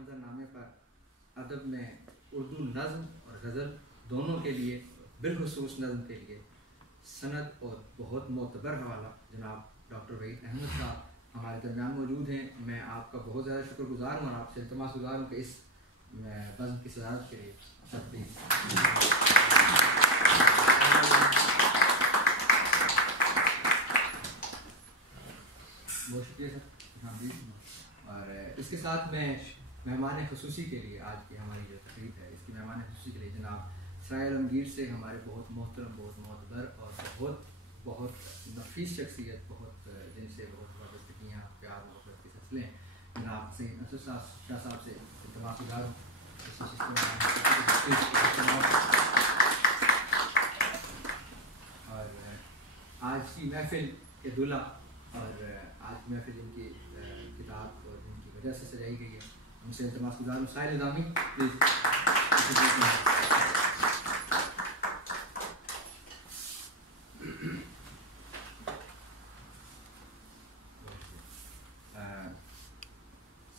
منظر نامے پر ادب میں اردو نظم اور غزل دونوں کے لیے بالخصوص نظم کے لیے سند اور بہت معتبر حوالہ جناب ڈاکٹر وحید احمد صاحب ہمارے درمیان موجود ہیں. میں آپ کا بہت زیادہ شکر گزار ہوں اور آپ سے التماس گزار ہوں کہ اس بزم کی صدارت کے لیے بہت شکریہ سر. ہاں جی. اور اس کے ساتھ میں مہمان خصوصی کے لیے آج کی ہماری جو تقریب ہے اس کی مہمان خصوصی کے لیے جناب سرائے عالمگیر سے ہمارے بہت محترم بہت معتبر اور بہت نفیس شخصیت بہت جن سے بہت وابستگیاں پیار محبت کے سلسلے ہیں جناب سید انصر شاہ صاحب سے التماس گزار ہوں. اور آج کی محفل کے دلہا اور آج کی محفل جن کی کتاب اور جن کی وجہ سے سجائی گئی ہے ان سے التماس گزار ہوں. سائل نظامی پلیز.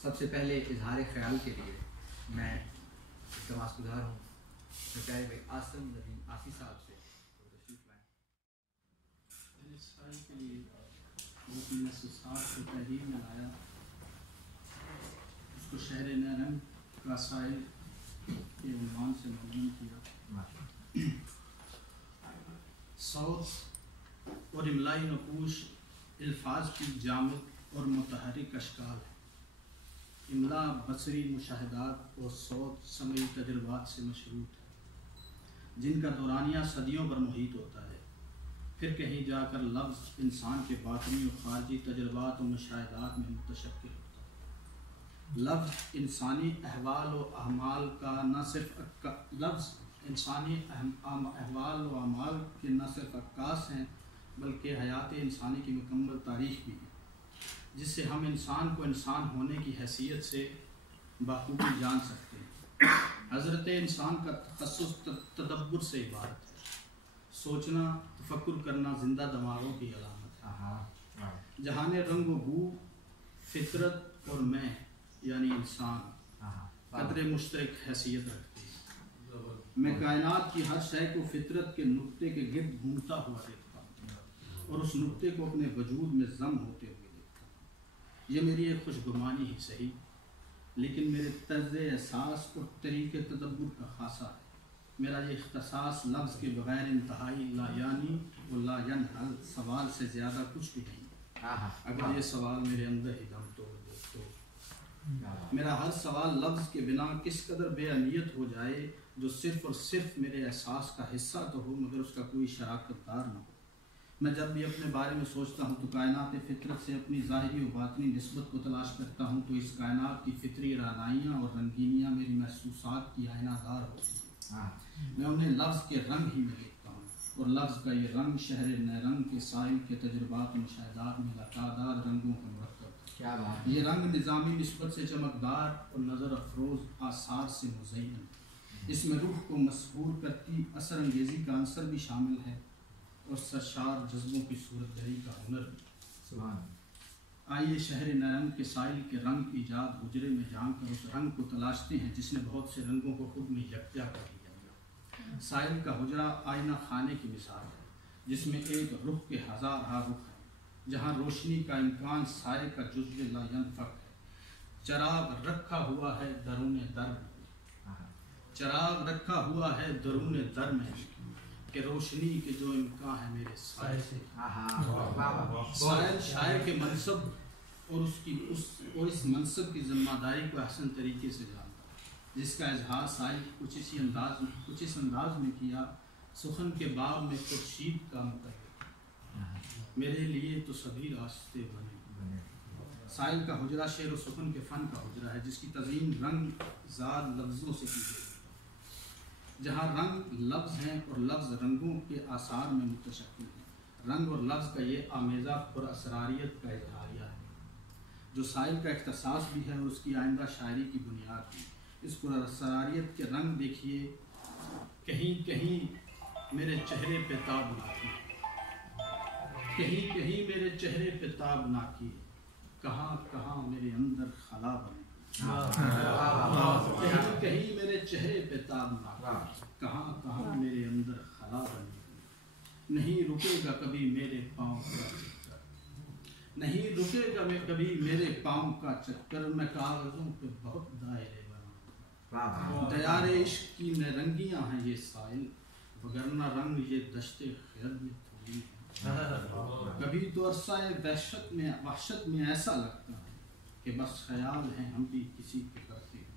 سب سے پہلے اظہار خیال کے لیے میں التماس گزار ہوں پیارے بھائی آسم ندیم آسی صاحب سے تشریف لائیں. اس فائل کے لیے وہ 1960 سے تحریر میں لایا اس کو شہر نیرنگ کا سائل کے عنوان سے مضمون کیا. صوت اور املائی نقوش الفاظ کی جامد اور متحرک اشکال ہے. املا بصری مشاہدات اور صوت سمعی تجربات سے مشروط ہے جن کا دورانیہ صدیوں پر محیط ہوتا ہے. پھر کہیں جا کر لفظ انسان کے باطنی اور خارجی تجربات اور مشاہدات میں متشکل ہوتا ہے. لفظ انسانی احوال و اعمال کا نہ صرف نہ صرف عکاس ہیں بلکہ حیات انسانی کی مکمل تاریخ بھی ہے جس سے ہم انسان کو انسان ہونے کی حیثیت سے بخوبی جان سکتے ہیں. حضرت انسان کا تخصص تدبر سے عبارت ہے. سوچنا تفکر کرنا زندہ دماغوں کی علامت ہے. جہان رنگ و بو فطرت اور میں یعنی انسان قدر مشترک حیثیت رکھتے ہیں. میں کائنات کی ہر شے کو فطرت کے نقطے کے گرد گھومتا ہوا دیکھتا ہوں اور اس نقطے کو اپنے وجود میں ضم ہوتے ہوئے. یہ میری ایک خوش گمانی ہی صحیح لیکن میرے طرز احساس اور طریقے تدبر کا خاصہ ہے. میرا یہ اختصاص لفظ کے بغیر انتہائی لا یعنی و لا ینحل سوال سے زیادہ کچھ بھی نہیں. اگر یہ سوال میرے اندر ہی دم توڑ دے تو میرا ہر سوال لفظ کے بنا کس قدر بے اہمیت ہو جائے جو صرف اور صرف میرے احساس کا حصہ تو ہو مگر اس کا کوئی شراکت دار نہ ہو. میں جب بھی اپنے بارے میں سوچتا ہوں تو کائنات فطرت سے اپنی ظاہری و باطنی نسبت کو تلاش کرتا ہوں تو اس کائنات کی فطری رعنائیاں اور رنگینیاں میری محسوسات کی آئینہ دار ہوتی ہیں. میں انہیں لفظ کے رنگ ہی میں دیکھتا ہوں اور لفظ کا یہ رنگ شہر نیرنگ کے سائل کے تجربات و مشاہدات میں لاتعداد رنگوں کا مرکب ہے. یہ رنگ نظامی نسبت سے چمکدار اور نظر افروز آثار سے مزین ہے. اس میں روح کو مسحور کرتی اثر انگیزی کا عنصر بھی شامل ہے اور سرشار جذبوں کی صورت دہی کا ہنر بھی. سبحان. آئیے شہر نیرنگ کے سائل کے رنگ کی ایجاد حجرے میں جان کر اس رنگ کو تلاشتے ہیں جس نے بہت سے رنگوں کو خود میں یکجا کر لیا. سائل کا حجرہ آئینہ خانے کی مثال ہے جس میں ایک رخ کے ہزار ہا رخ ہیں جہاں روشنی کا امکان سائے کا جزو لا ینفک ہے. چراغ رکھا ہوا ہے درون در میں کہ روشنی کے جو امکان ہے میرے سائے سے. سائل شاعر کے منصب اور اس منصب کی ذمہ داری کو احسن طریقے سے جانتا ہے جس کا اظہار سائل کچھ اس انداز میں کیا. سخن کے باب میں خورشید کا مقرر میرے لیے تو سبھی راستے بنے. سائل کا حجرہ شعر و سخن کے فن کا حجرہ ہے جس کی تزئین رنگ زاد لفظوں سے کی گئی. جہاں رنگ لفظ ہیں اور لفظ رنگوں کے آثار میں متشکل ہیں. رنگ اور لفظ کا یہ آمیزہ پر اسراریت کا اظہاریہ ہے جو سائل کا اختصاص بھی ہے اور اس کی آئندہ شاعری کی بنیاد بھی. اس پر اسراریت کے رنگ دیکھیے کہیں کہیں میرے چہرے پہ تاب نہ کی کہیں کہیں میرے چہرے پہ تاب نہ کی کہاں کہاں میرے اندر خلا بنے. کہیں میرے چہرے پہ تاب نہ، کہاں کہاں میرے اندر خلا بنی، نہیں رکے گا کبھی میرے پاؤں کا چکر، نہیں رکے گا کبھی میرے پاؤں کا چکر، میں کاغذوں پہ بہت دائرے بنا، دیار عشق کی نرنگیاں ہیں یہ سائل، وگرنہ رنگ یہ دشت خرد میں تھوڑی ہے، کبھی تو عرصہ وحشت میں ایسا لگتا ہے کہ بس خیال ہیں ہم بھی کسی کے کرتے ہوئے،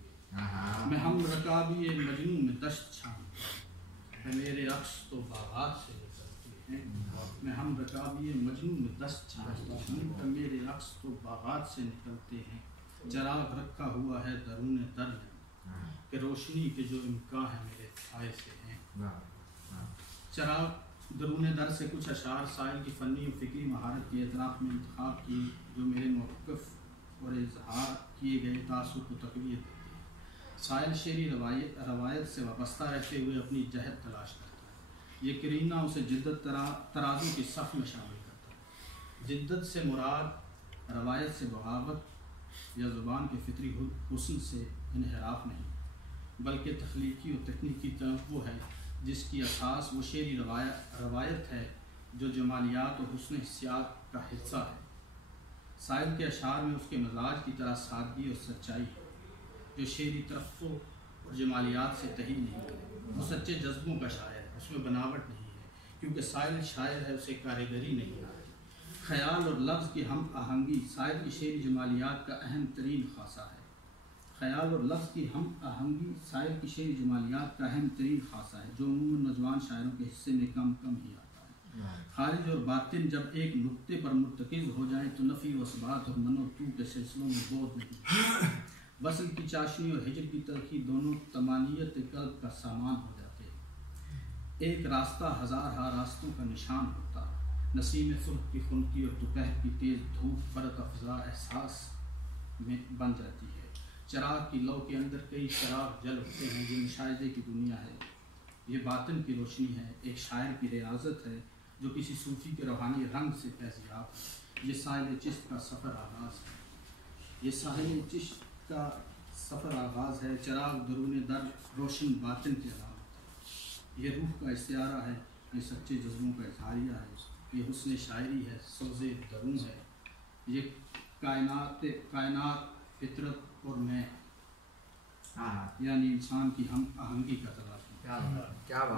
میں ہم رکابی مجنوں میں دشت چھانتا، میرے عکس تو باغات سے نکلتے ہیں، میں ہم رکابی مجنوں میں دشت چھانتا ہوں، میرے عکس تو باغات سے نکلتے ہیں، چراغ رکھا ہوا ہے درون در کہ روشنی کے جو امکان ہے میرے سائے سے ہیں، چراغ درون در سے کچھ اشعار سائل کی فنی و فکری مہارت کے اعتراف میں انتخاب کیے، جو میرے موقف اور اظہار کیے گئے تاثر کو تقویت دیتے ہیں۔ سائل شعری روایت سے وابستہ رہتے ہوئے اپنی جہت تلاش کرتا ہے، یہ کرینہ اسے جدت ترازو کی صف میں شامل کرتا ہے۔ جدت سے مراد روایت سے بغاوت یا زبان کے فطری حسن سے انحراف نہیں، بلکہ تخلیقی اور تکنیکی تنوع ہے، جس کی اساس وہ شعری روایت ہے جو جمالیات اور حسن حسیات کا حصہ ہے۔ سائل کے اشعار میں اس کے مزاج کی طرح سادگی اور سچائی ہے، جو شعری ترفع اور جمالیات سے تہی نہیں ہے، وہ سچے جذبوں کا شاعر ہے، اس میں بناوٹ نہیں ہے، کیونکہ سائل شاعر ہے، اسے کاریگری نہیں ہے۔ خیال اور لفظ کی ہم آہنگی سائل کی شعری جمالیات کا اہم ترین خاصہ ہے، خیال اور لفظ کی ہم آہنگی سائل کی شعری جمالیات کا اہم ترین خاصہ ہے، جو عموماً نوجوان شاعروں کے حصے میں کم ہی آتا ہے۔ خارج اور باطن جب ایک نقطے پر مرتکز ہو جائیں تو نفی و اثبات اور من و تو کے سلسلوں میں بود نہیں، وصل کی چاشنی اور ہجر کی تلخی دونوں تمانیت قلب کا سامان ہو جاتے ہیں، ایک راستہ ہزار راستوں کا نشان ہوتا، نسیم صبح کی خنکی اور دوپہر کی تیز دھوپ فرق افزا احساس میں بن جاتی ہے۔ چراغ کی لو کے اندر کئی چراغ جل اٹھتے ہیں، یہ مشاہدے کی دنیا ہے، یہ باطن کی روشنی ہے، ایک شاعر کی ریاضت ہے جو کسی صوفی کے روحانی رنگ سے فیضیاب ہے۔ یہ ساحل چشت کا سفر آغاز ہے، یہ ساحل چشت کا سفر آغاز ہے، چراغ درون در روشن باطن کی علامت ہے، یہ روح کا استعارہ ہے، یہ سچے جذبوں کا اظہاریہ ہے، یہ حسن شاعری ہے، سوز درون ہے، یہ کائنات فطرت اور میں یعنی انسان کی ہم آہنگی کا تلاشنا،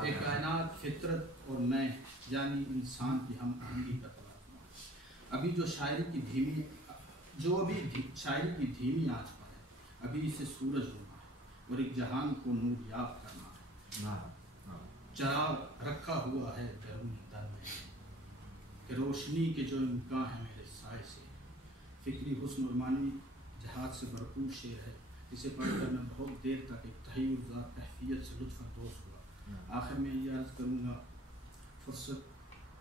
یہ کائنات فطرت اور میں یعنی انسان کی ہم آہنگی کا تلاشنا۔ ابھی جو شاعری کی دھیمی آنچ پر ہے، ابھی اسے سورج ہونا ہے اور ایک جہان کو نور یاب کرنا ہے، چراغ رکھا ہوا ہے درون در میں کہ روشنی کے جو امکان ہے میرے سائے سے، فکری حسن اور معنی جہاد سے بھرپور شعر ہے، جسے پڑھ کر میں بہت دیر تک ایک تحیر ذات کیفیت سے لطف اندوز ہوا۔ آخر میں یہ عرض کروں گا، فرصت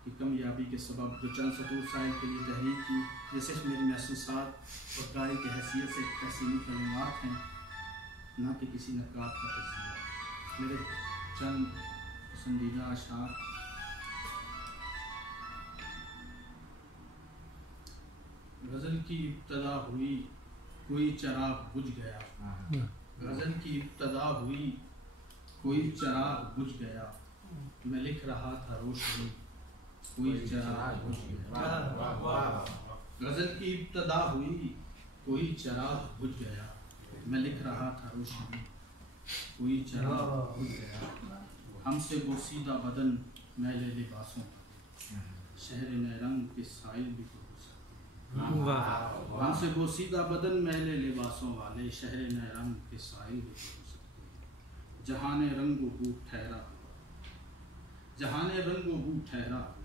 کی کمیابی کے سبب جو چند سطور سائل کے لیے تحریک کی، یہ صرف میری محسوسات اور قاری کی حیثیت سے تحسینی کلمات ہیں، نہ کہ کسی نقاد کا تجزیہ۔ میرے چند پسندیدہ اشعار: غزل کی ابتدا ہوئی کوئی چراغ بجھ گیا، غزل کی ابتدا ہوئی کوئی چراغ بجھ گیا، میں لکھ رہا تھا روشنی کوئی چراغ بجھ گیا، غزل کی ابتدا ہوئی کوئی چراغ بجھ گیا، میں لکھ رہا تھا روشنی کوئی چراغ بجھ گیا، ہم سے بوسیدہ بدن میلے لباسوں کا، شہر نئے رنگ کے سائل بھی ہو سکتے ہیں، ہم سے بوسیدہ بدن میلے لباسوں والے، شہر نئے رنگ کے سائل بھی ہو سکتے ہیں، جہان رنگ و بو ٹھہرا ہوا، جہان رنگ و بو ٹھہرا ہوا،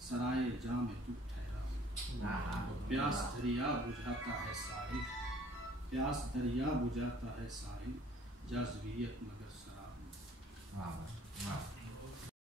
سرائے جام تو ٹھہرا ہوا، پیاس دریا بجھاتا ہے ساحل، پیاس دریا بجھاتا ہے ساحل، جاذبیت مگر سراب میں۔